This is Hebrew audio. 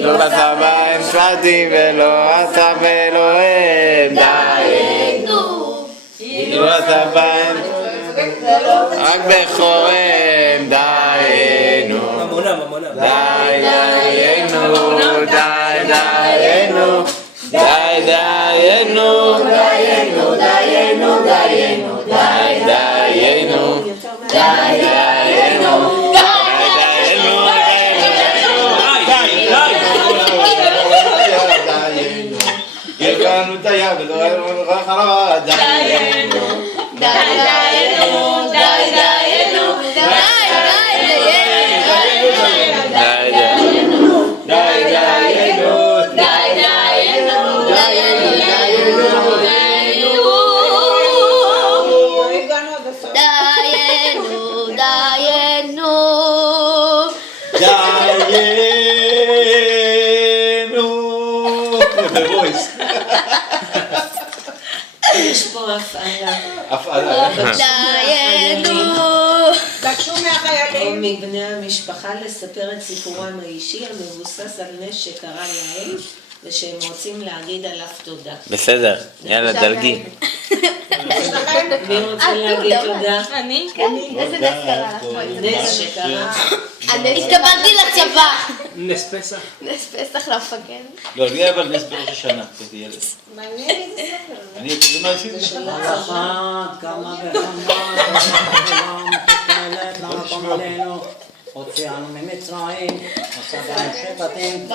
לא עשה בהם שבטים ולא עשה באלוהים דיינו. לא עשה בהם רק בכורים דיינו. די דיינו, די דיינו, די דיינו, דיינו, דיינו, דיינו, די דיינו, די דיינו. יגענו את היד ולא חרבה דיינו, די דיינו, די דיינו, די דיינו, די דיינו, די דיינו, יש פה הפעלה. דיינו. בקשו מהחיילים. מבני המשפחה לספר את סיפורם האישי המבוסס על נס שקרה להם ושהם רוצים להגיד עליו תודה. בסדר, יאללה דלגי. מי רוצה להגיד תודה? אני? כן, איזה נס קרה לך? נס שקרה. התקבלתי לצבא. נס פסח. נס פסח למפקד. לא, לי אבל נס בראש השנה, כשהייתי ילד. מעניין איזה ספר. אני אתם מה עשיתי? אחת כמה וכמה מתוקנת לעקום עלינו הוציאנו ממצרים עשה בהם שבטים